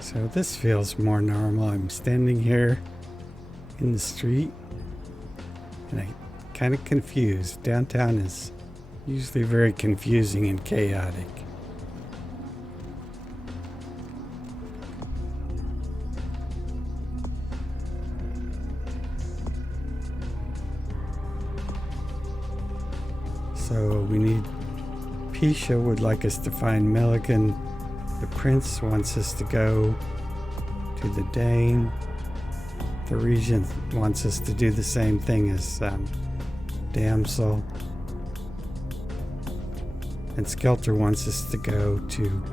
So this feels more normal. I'm standing here in the street and I'm kind of confused. Downtown is usually very confusing and chaotic. So we need, Pisha would like us to find Milligan. The prince wants us to go to the Dane. The regent wants us to do the same thing as Damsel. And Skelter wants us to go to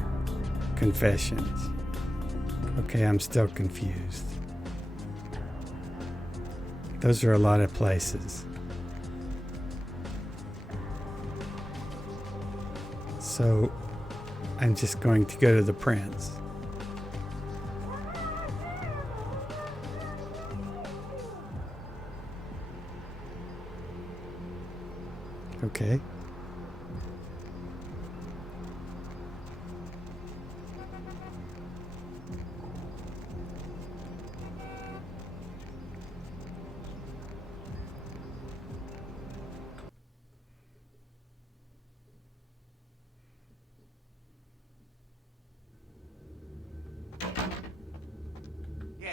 Confessions. Okay, I'm still confused. Those are a lot of places. So I'm just going to go to the prince. Okay.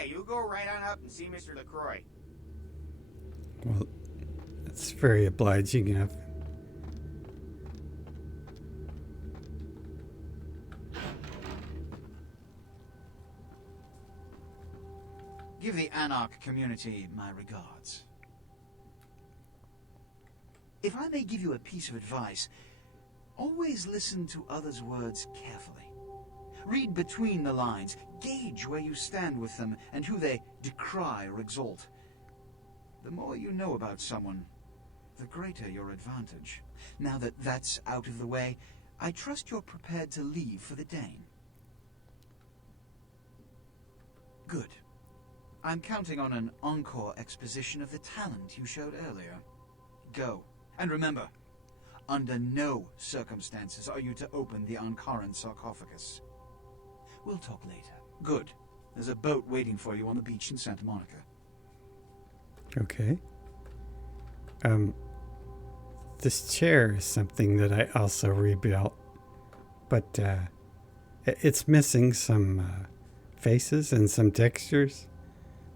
You go right on up and see Mr. LaCroix. Well, that's very obliging of him. Give the Anarch community my regards. If I may give you a piece of advice, always listen to others' words carefully. Read between the lines, gauge where you stand with them and who they decry or exalt. The more you know about someone, the greater your advantage. Now that that's out of the way, I trust you're prepared to leave for the Dane. Good. I'm counting on an encore exposition of the talent you showed earlier. Go. And remember, under no circumstances are you to open the Ankaran sarcophagus. We'll talk later. Good. There's a boat waiting for you on the beach in Santa Monica. Okay. This chair is something that I also rebuilt, but it's missing some faces and some textures,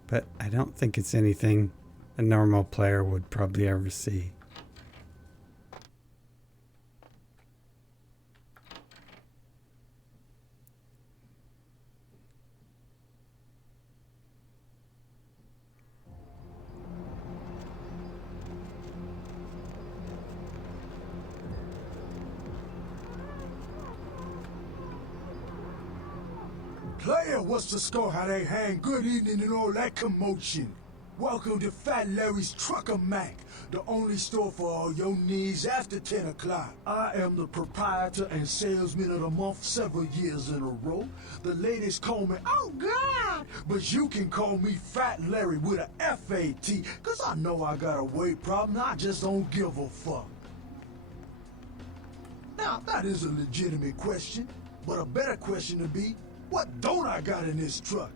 but I don't think it's anything a normal player would probably ever see. Player, what's the score? How they hang? Good evening and all that commotion. Welcome to Fat Larry's Trucker Mac, the only store for all your needs after 10 o'clock. I am the proprietor and salesman of the month several years in a row. The ladies call me, oh God, but you can call me Fat Larry with a F-A-T, cause I know I got a weight problem, I just don't give a fuck. Now, that is a legitimate question, but a better question to be, what don't I got in this truck?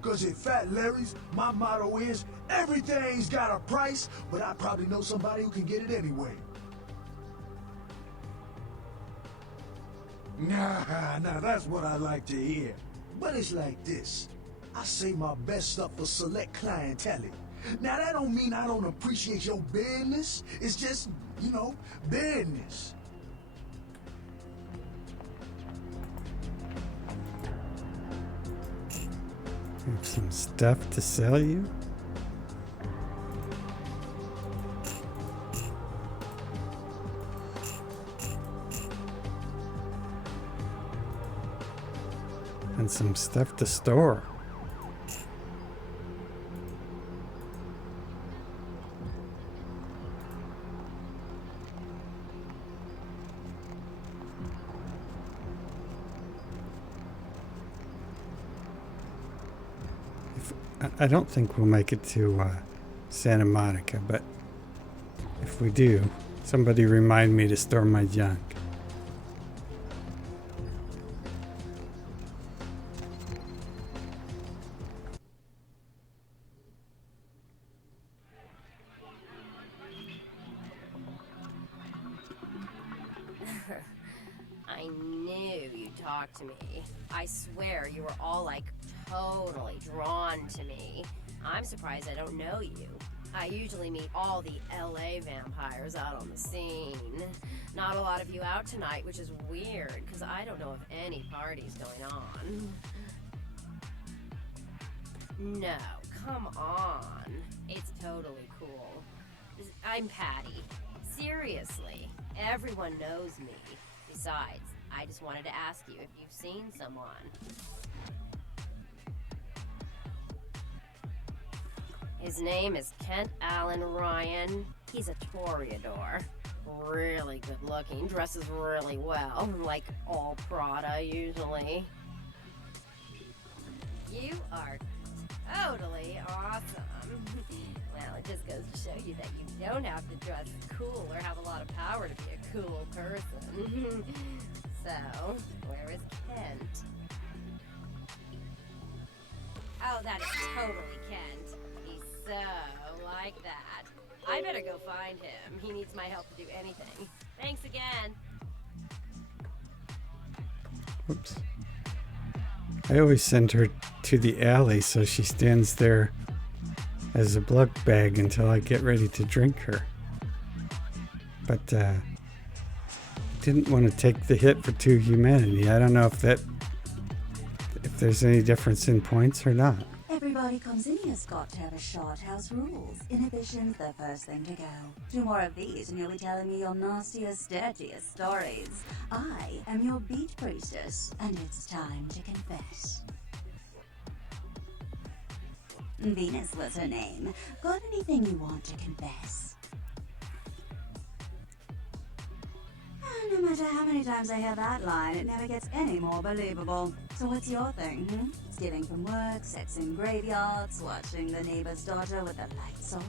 Cause at Fat Larry's, my motto is, everything's got a price, but I probably know somebody who can get it anyway. Nah, that's what I like to hear. But it's like this. I save my best stuff for select clientele. Now that don't mean I don't appreciate your business. It's just, you know, business. Have some stuff to sell you. And some stuff to store. I don't think we'll make it to Santa Monica, but if we do, somebody remind me to store my junk. talk to me. I swear you were all like totally drawn to me. I'm surprised I don't know you. I usually meet all the LA vampires out on the scene. Not a lot of you out tonight, which is weird, because I don't know of any parties going on. No, come on. It's totally cool. I'm Patty. Seriously, everyone knows me. Besides, I just wanted to ask you if you've seen someone. His name is Kent Allen Ryan. He's a Toreador. Really good looking, dresses really well, like all Prada usually. You are totally awesome. Well, it just goes to show you that you don't have to dress cool or have a lot of power to be a cool person. So, where is Kent? Oh, that is totally Kent. He's so like that. I better go find him. He needs my help to do anything. Thanks again. Oops. I always send her to the alley so she stands there as a blood bag until I get ready to drink her. But didn't want to take the hit for 2 humanity. I don't know if there's any difference in points or not. Everybody comes in here's got to have a shot. House rules. Inhibition's the first thing to go. 2 more of these and you'll be telling me your nastiest, dirtiest stories. I am your beat priestess, and it's time to confess. Venus was her name. Got anything you want to confess? No matter how many times I hear that line, it never gets any more believable. So what's your thing, Stealing from work, sex in graveyards, watching the neighbor's daughter with the lights off?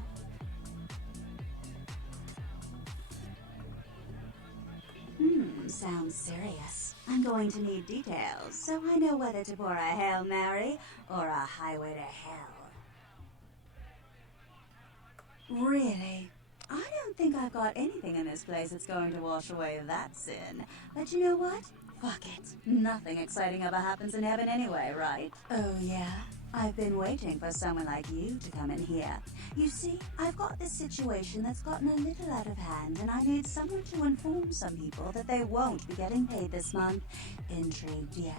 Sounds serious. I'm going to need details, so I know whether to pour a Hail Mary or a highway to hell. Really? I don't think I've got anything in this place that's going to wash away that sin. But you know what? Fuck it. Nothing exciting ever happens in heaven anyway, right? Oh yeah? I've been waiting for someone like you to come in here. You see, I've got this situation that's gotten a little out of hand, and I need someone to inform some people that they won't be getting paid this month. Intrigued yet?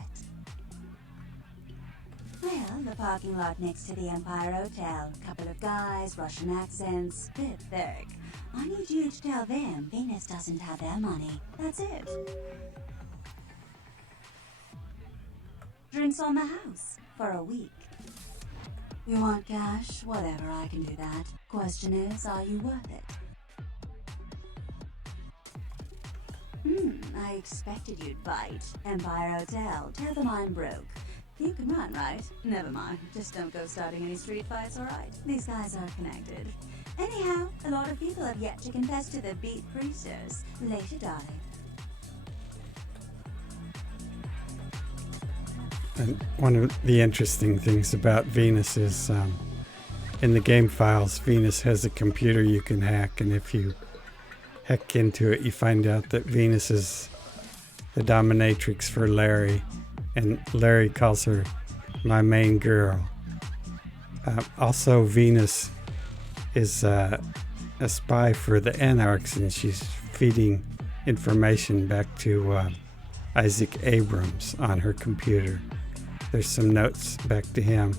Well, the parking lot next to the Empire Hotel. Couple of guys, Russian accents, bit thick. I need you to tell them Venus doesn't have their money. That's it. Drinks on the house for a week. You want cash? Whatever, I can do that. Question is, are you worth it? I expected you'd bite. Empire Hotel. Tell them I'm broke. You can run, right? Never mind. Just don't go starting any street fights, alright? These guys are connected. Anyhow, a lot of people have yet to confess to the beat priestess. Later died. And one of the interesting things about Venus is in the game files, Venus has a computer you can hack, and if you hack into it, you find out that Venus is the dominatrix for Larry, and Larry calls her my main girl. Also, Venus is a spy for the Anarchs, and she's feeding information back to Isaac Abrams on her computer. There's some notes back to him.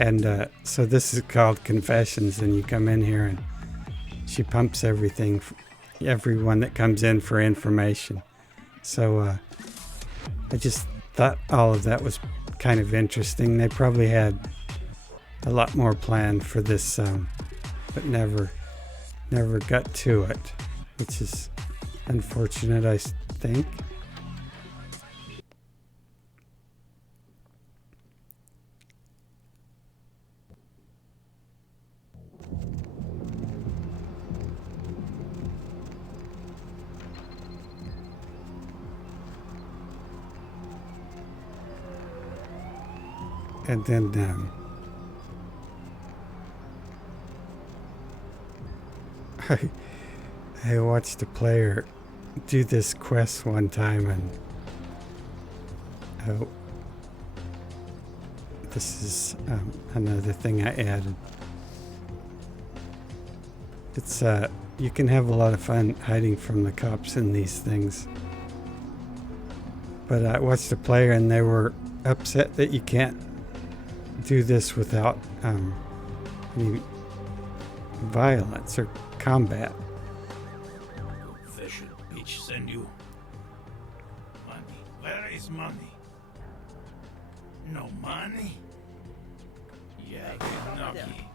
And so this is called Confessions, and you come in here and she pumps everyone that comes in for information. So I just thought all of that was kind of interesting. They probably had a lot more planned for this, but never got to it, which is unfortunate, I think. And then I watched a player do this quest one time, and Oh, this is another thing I added. It's you can have a lot of fun hiding from the cops in these things. But I watched a player and they were upset that you can't do this without any violence or combat. Fisher, bitch, send you. Money. Where is money? No money? Yeah, get lucky.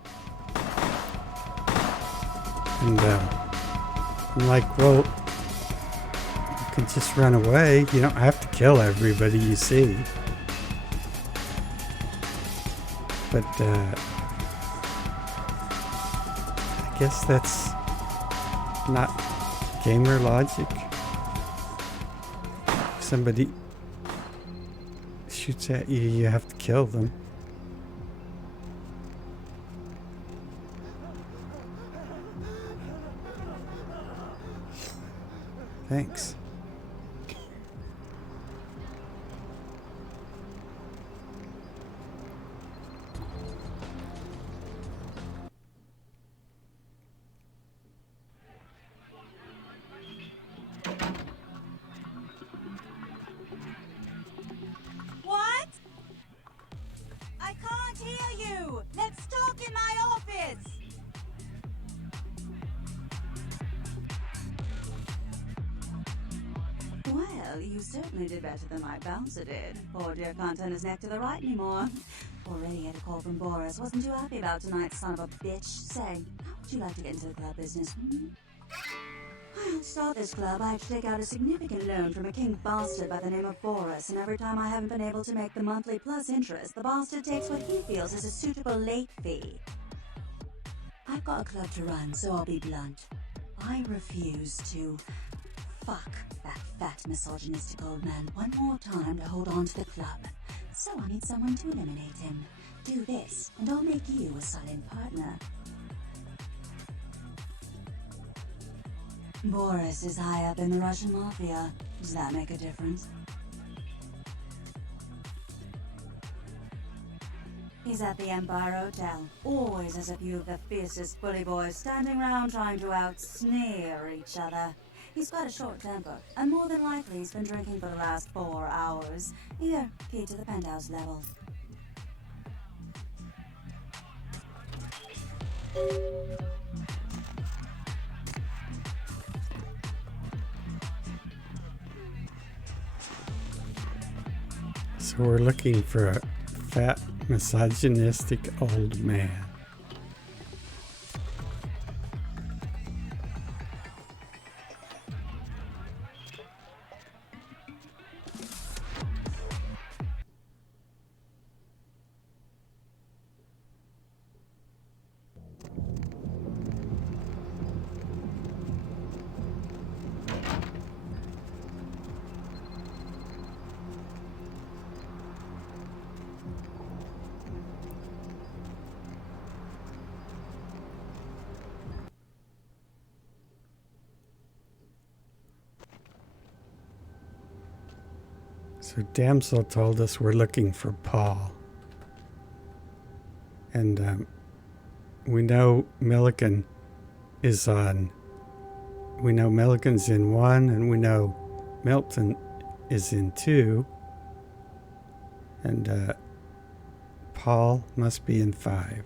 And I'm like, well, you can just run away. You don't have to kill everybody you see. But I guess that's not gamer logic. If somebody shoots at you, you have to kill them. Thanks. What? I can't hear you. Let's talk in my office. Well, you certainly did better than my bouncer did. Poor dear can't turn his neck to the right anymore. Already had a call from Boris. Wasn't too happy about tonight's son of a bitch. Say, how would you like to get into the club business? To start this club, I have to take out a significant loan from a king bastard by the name of Boris, and every time I haven't been able to make the monthly plus interest, the bastard takes what he feels is a suitable late fee. I've got a club to run, so I'll be blunt. I refuse to fuck that fat misogynistic old man one more time to hold on to the club. So I need someone to eliminate him. Do this, and I'll make you a silent partner. Boris is high up in the Russian mafia. Does that make a difference? He's at the Empire Hotel. Always has a few of the fiercest bully boys standing around trying to out-sneer each other. He's got a short temper, and more than likely he's been drinking for the last 4 hours. Here, key to the penthouse level. So we're looking for a fat, misogynistic old man. So Damsel told us we're looking for Paul. And we know Milligan is on. We know Milligan's in 1, and we know Milton is in 2. And Paul must be in 5.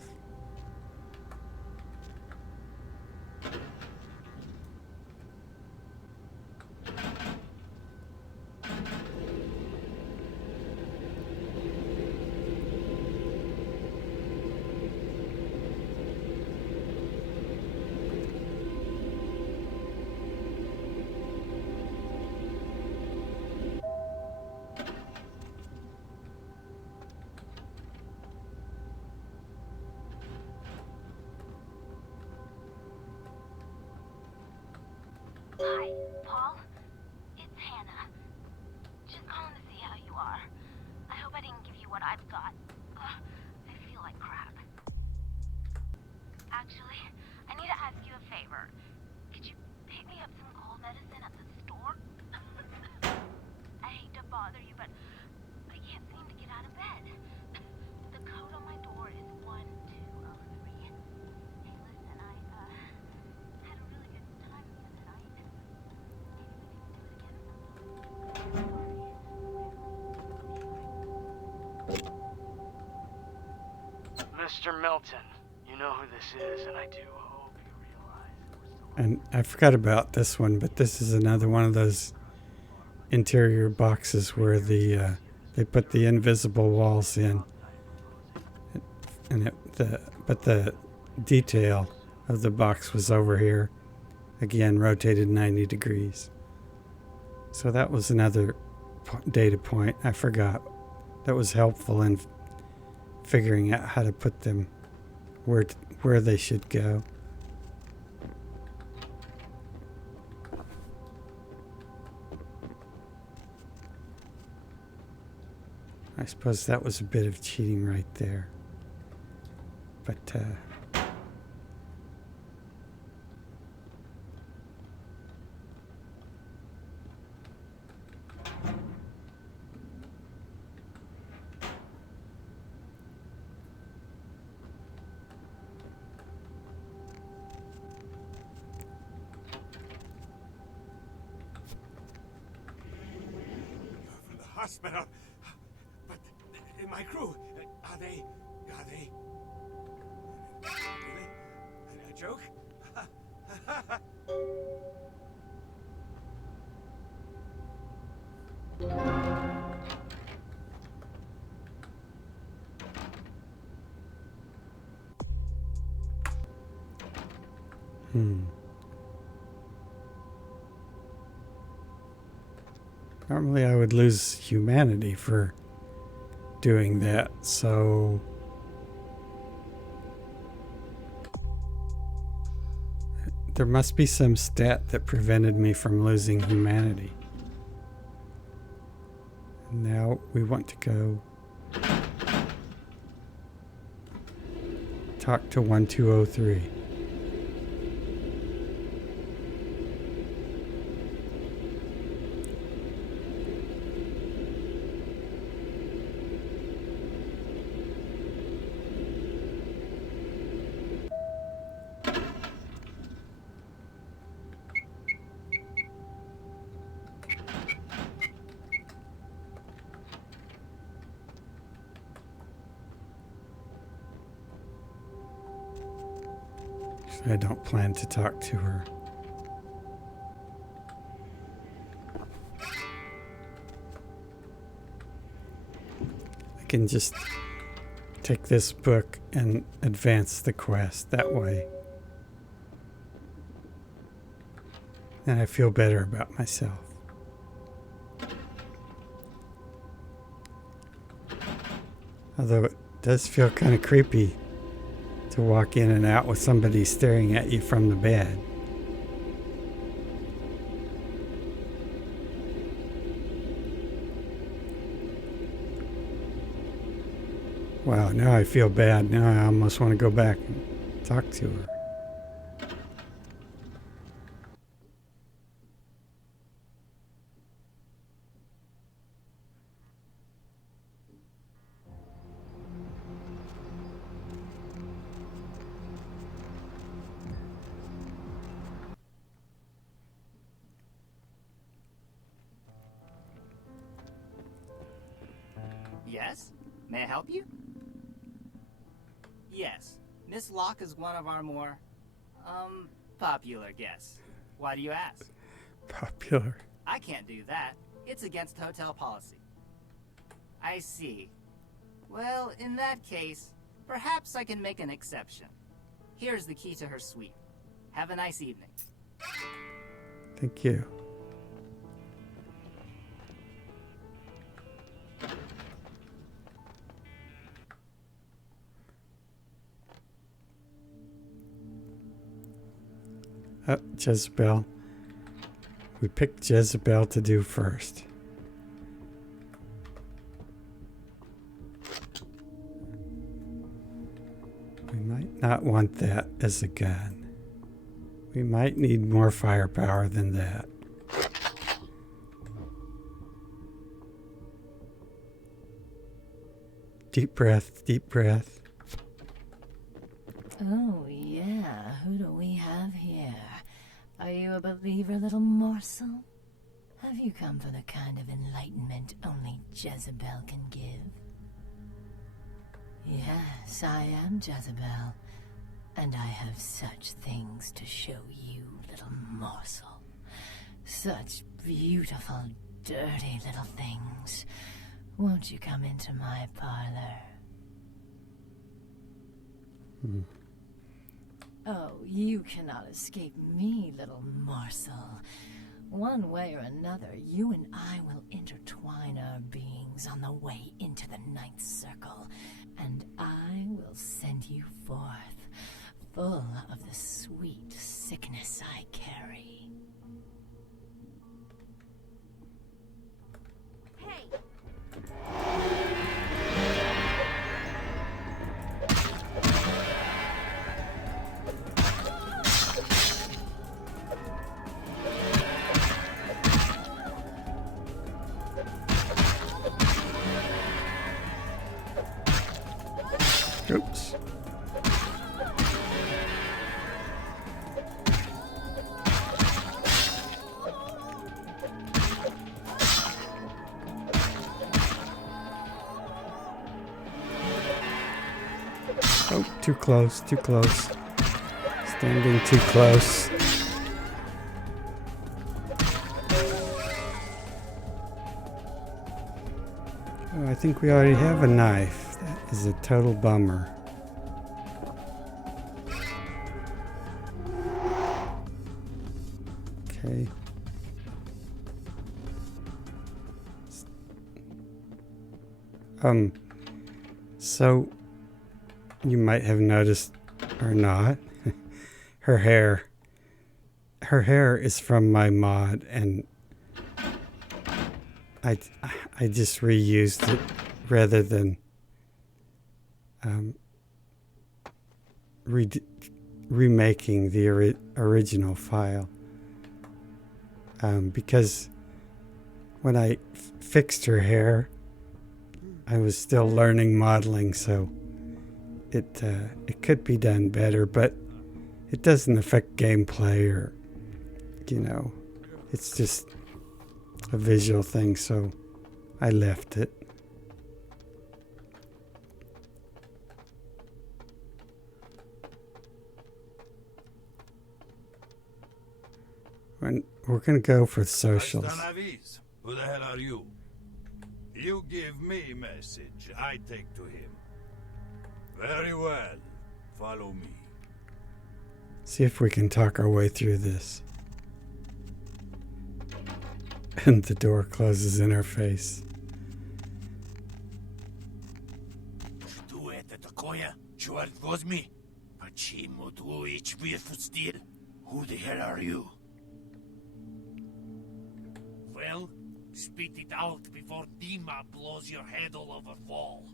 Hi, Paul. It's Hannah. Just calling to see how you are. I hope I didn't give you what I've got. I feel like crap. Actually, I need to ask you a favor. Could you pick me up some cold medicine at the store? I hate to bother you, but I Mr. Milton, you know who this is, and I do hope you realize... And I forgot about this one, but this is another one of those interior boxes where they put the invisible walls in. And but the detail of the box was over here. Again, rotated 90 degrees. So that was another data point I forgot. That was helpful in figuring out how to put them where they should go. I suppose that was a bit of cheating right there. But From the hospital. But my crew, are they... Really? A joke? Normally I would lose humanity for doing that, so there must be some stat that prevented me from losing humanity. Now we want to go talk to 1203. I don't plan to talk to her. I can just take this book and advance the quest that way. And I feel better about myself. Although it does feel kind of creepy to walk in and out with somebody staring at you from the bed. Wow, now I feel bad. Now I almost want to go back and talk to her. Yes? May I help you? Yes. Miss Locke is one of our more, popular guests. Why do you ask? Popular. I can't do that. It's against hotel policy. I see. Well, in that case, perhaps I can make an exception. Here's the key to her suite. Have a nice evening. Thank you. Oh, Jezebel. We picked Jezebel to do first. We might not want that as a gun. We might need more firepower than that. Deep breath, deep breath. Oh, yeah. Who do we have here? Are you a believer, little morsel? Have you come for the kind of enlightenment only Jezebel can give? Yes, I am Jezebel. And I have such things to show you, little morsel. Such beautiful, dirty little things. Won't you come into my parlor? Oh, you cannot escape me, little morsel. One way or another, you and I will intertwine our beings on the way into the ninth circle, and I will send you forth, full of the sweet sickness I carry. Hey! Oops. Oh, too close, too close. Standing too close. Oh, I think we already have a knife. That is a total bummer. Okay. So you might have noticed or not, her hair is from my mod, and I just reused it rather than remaking the original file, because when I fixed her hair, I was still learning modeling, so it could be done better, but it doesn't affect gameplay or, it's just a visual thing, so I left it. And we're going to go for socials. Who the hell are you? You give me message, I take to him. Very well. Follow me. See if we can talk our way through this. And the door closes in our face. Что это такое? Черт возьми! Почему твой стиль? Who the hell are you? Well, spit it out before Dima blows your head all over wall.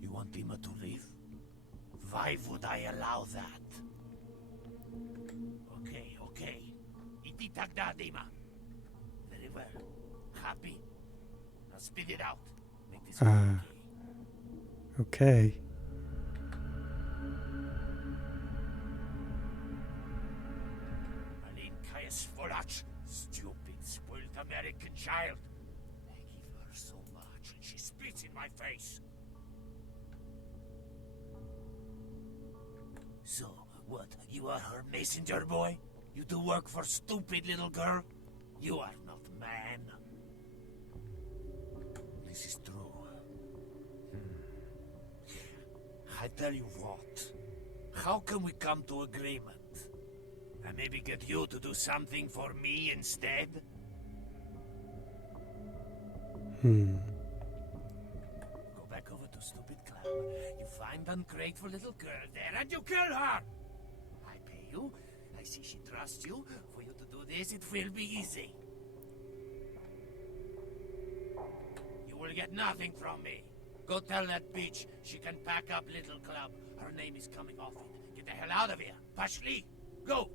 You want Dima to leave? Why would I allow that? Okay. Iti tagda, Dima. Very well. Happy? Now spit it out. Make this okay. Stupid, spoiled American child. I give her so much and she spits in my face. So, what? You are her messenger boy? You do work for stupid little girl? You are not man. This is true. I tell you what. How can we come to agreement? And maybe get you to do something for me instead? Go back over to stupid club. You find ungrateful little girl there and you kill her! I pay you. I see she trusts you. For you to do this, it will be easy. You will get nothing from me. Go tell that bitch she can pack up little club. Her name is coming off it. Get the hell out of here. Pashli, go!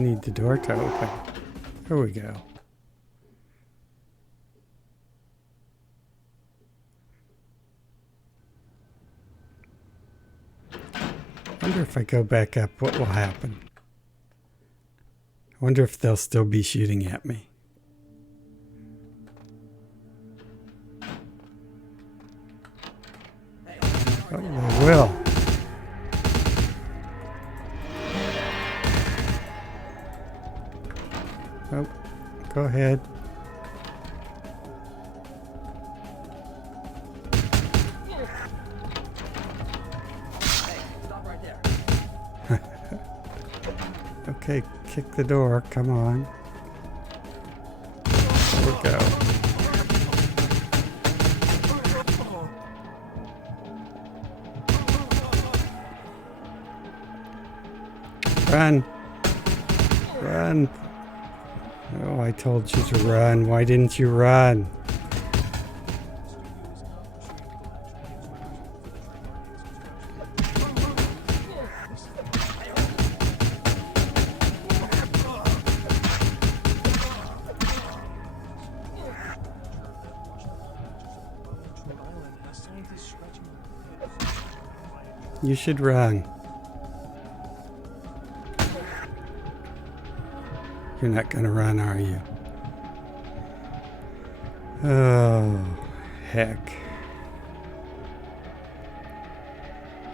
We need the door to open. Here we go. I wonder if I go back up, what will happen? I wonder if they'll still be shooting at me. Oh, they will. Oh, go ahead. Okay, kick the door. Come on. There we go. Run. Run. Oh, I told you to run. Why didn't you run? You should run. You're not gonna run, are you? Oh, heck.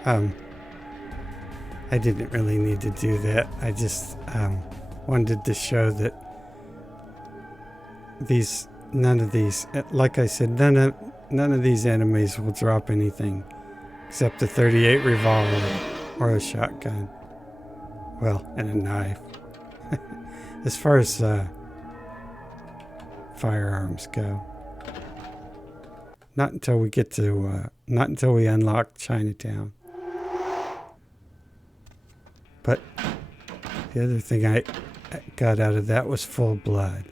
I didn't really need to do that. I just wanted to show that none of these, like I said, none of these enemies will drop anything except a 38 revolver or a shotgun. Well, and a knife. As far as firearms go. Not until we get to, not until we unlock Chinatown. But the other thing I got out of that was full blood.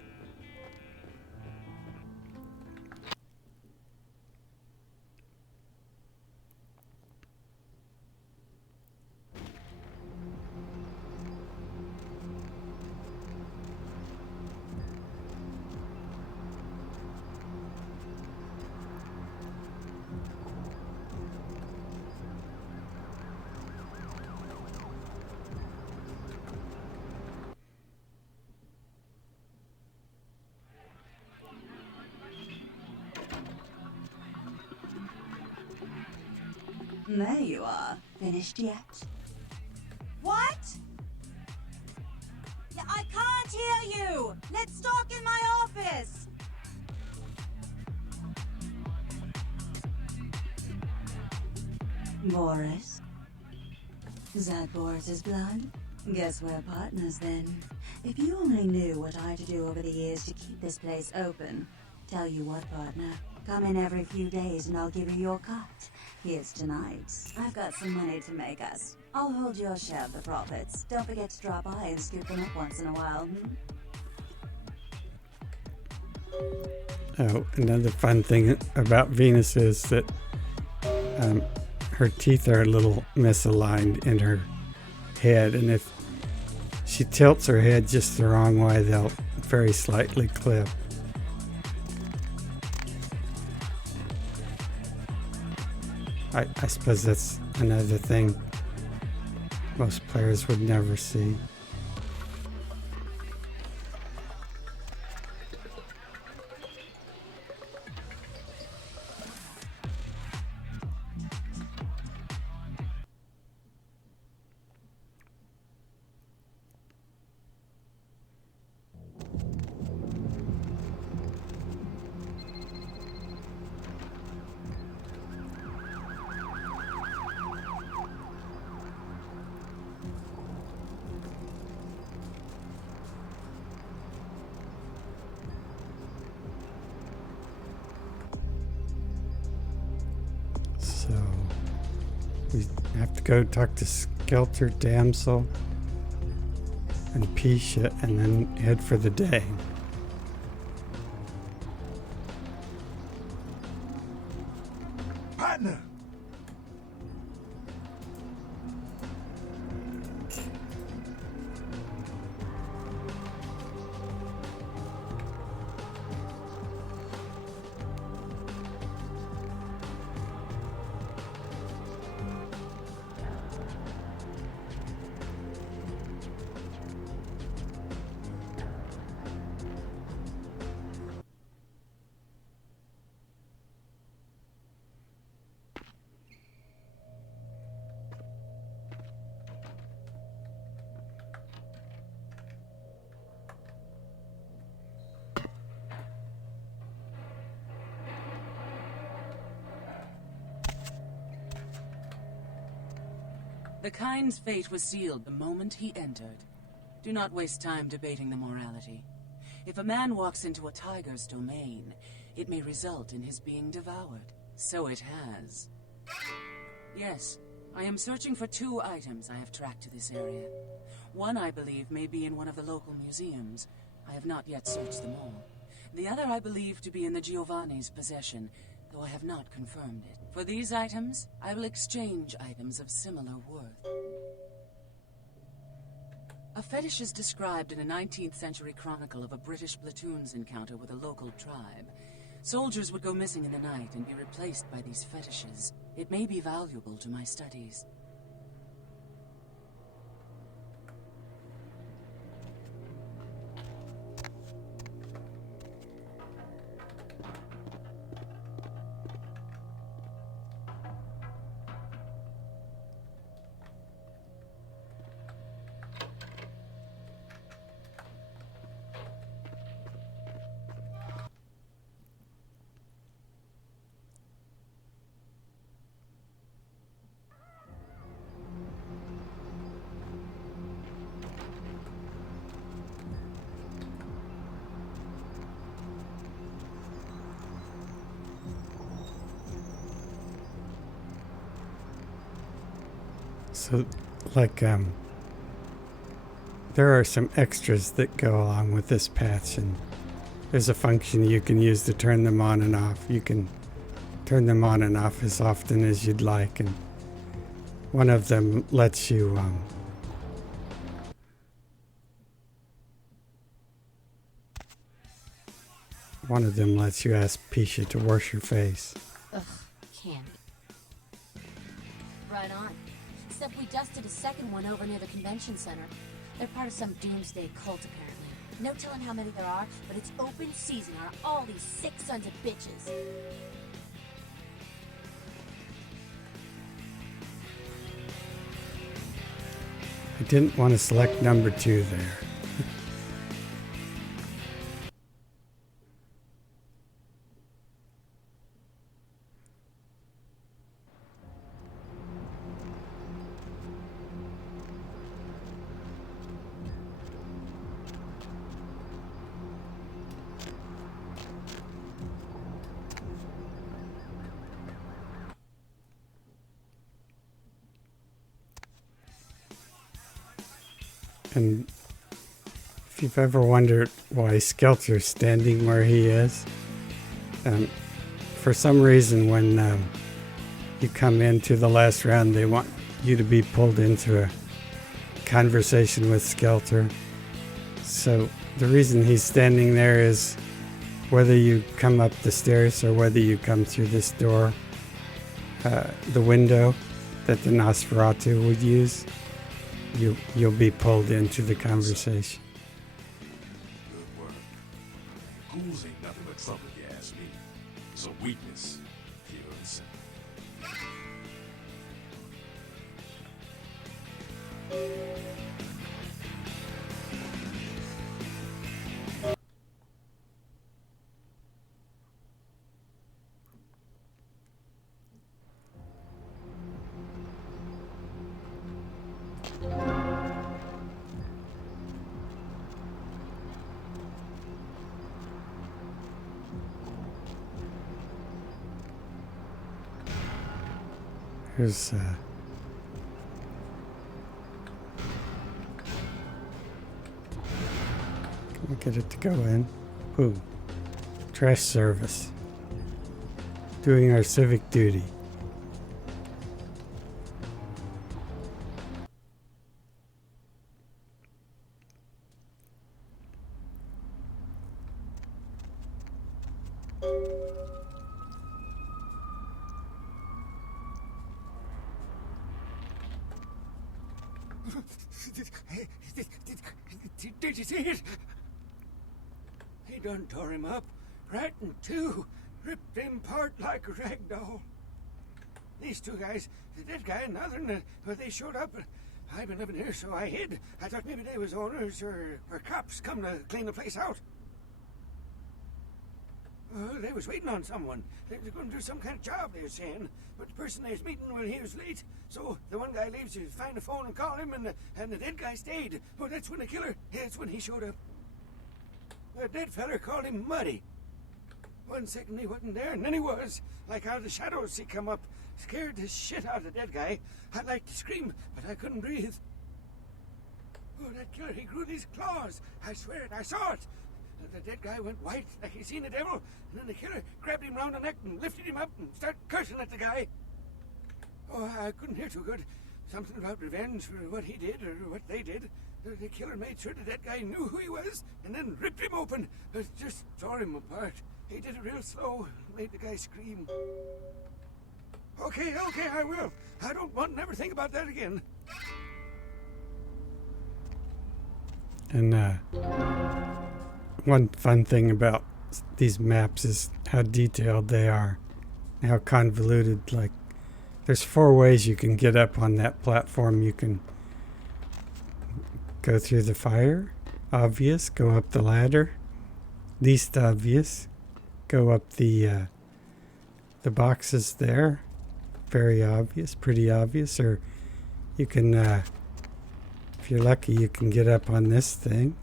There you are. Finished yet? What? Yeah, I can't hear you! Let's talk in my office! Boris? Is that Boris's blood? Guess we're partners then. If you only knew what I had to do over the years to keep this place open. Tell you what, partner. Come in every few days and I'll give you your cut. Here's tonight's. I've got some money to make us. I'll hold your share of the profits. Don't forget to drop by and scoop them up once in a while, Oh, another fun thing about Venus is that her teeth are a little misaligned in her head, and if she tilts her head just the wrong way, they'll very slightly clip. I suppose that's another thing most players would never see. So we have to go talk to Skelter Damsel and Pisha and then head for the Dane. Partner! The kind's fate was sealed the moment he entered. Do not waste time debating the morality. If a man walks into a tiger's domain, it may result in his being devoured. So it has. Yes, I am searching for 2 items I have tracked to this area. One, I believe, may be in one of the local museums. I have not yet searched them all. The other I believe to be in the Giovanni's possession, though I have not confirmed it. For these items, I will exchange items of similar worth. A fetish is described in a 19th century chronicle of a British platoon's encounter with a local tribe. Soldiers would go missing in the night and be replaced by these fetishes. It may be valuable to my studies. So, like, there are some extras that go along with this patch, and there's a function you can use to turn them on and off. You can turn them on and off as often as you'd like, and one of them lets you, ask Pisha to wash your face. Ugh, candy. Right on. Except we dusted a second one over near the convention center. They're part of some doomsday cult, apparently. No telling how many there are, but it's open season on all these sick sons of bitches. I didn't want to select number 2 there. And if you've ever wondered why Skelter's standing where he is, for some reason when you come into the last round, they want you to be pulled into a conversation with Skelter. So the reason he's standing there is whether you come up the stairs or whether you come through this door, the window that the Nosferatu would use, you'll be pulled into the conversation. Good work. Ghouls ain't nothing but trouble, you ask me. It's a weakness, pure and simple. Here's can we get it to go in? Ooh, trash service. Doing our civic duty. Did you see it? He done tore him up, right in 2, ripped him apart like a rag doll. These 2 guys, that guy and the other, when they showed up, I've been living here, so I hid. I thought maybe they was owners or cops come to clean the place out. Well, they was waiting on someone. They was going to do some kind of job, they was saying. But the person they was meeting, well, he was late. So the one guy leaves to find the phone and call him, and the dead guy stayed. Well, that's when the killer, that's when he showed up. The dead feller called him Muddy. 1 second he wasn't there, and then he was. Like out of the shadows he come up. Scared the shit out of the dead guy. I'd like to scream, but I couldn't breathe. Oh, that killer, he grew these claws. I swear it, I saw it. The dead guy went white like he seen the devil, and then the killer grabbed him round the neck and lifted him up and started cursing at the guy. Oh, I couldn't hear too good. Something about revenge for what he did or what they did. The killer made sure the dead guy knew who he was and then ripped him open. Just tore him apart. He did it real slow, made the guy scream. Okay, I will. I don't want to never think about that again. And one fun thing about these maps is how detailed they are, how convoluted. Like, there's 4 ways you can get up on that platform. You can go through the fire, obvious, go up the ladder, least obvious, go up the boxes there, very obvious, pretty obvious, or you can, if you're lucky, you can get up on this thing.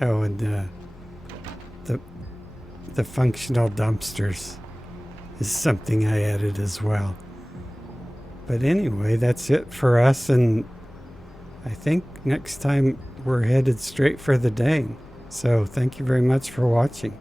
Oh, and the functional dumpsters is something I added as well. But anyway, that's it for us, and I think next time we're headed straight for the Dane. So thank you very much for watching.